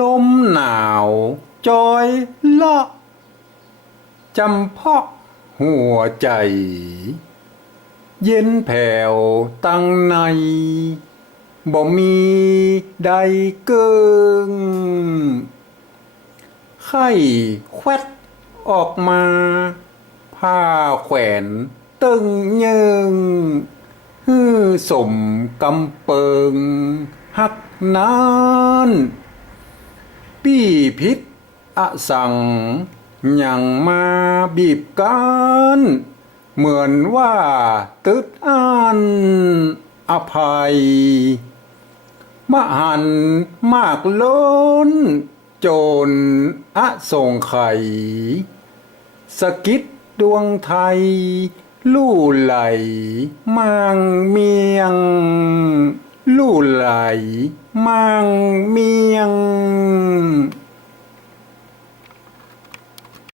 ลมหนาวจอยเลาะจำเพาะหัวใจ เย็นแผ่วตั้งใน บ่มีใดเกิงไข้แควดออกมา ผ้าแขวนตึงเยิงฮือสมกำเปิง หักนาน ปี้พิษอสังยังมาบีบกันเหมือนว่าตึดอันอภัย มหันมากล้น โจรอส่งไข่สกิดดวงไทย ลู่ไหล มังเมียง ลู่ไหล มังเมียง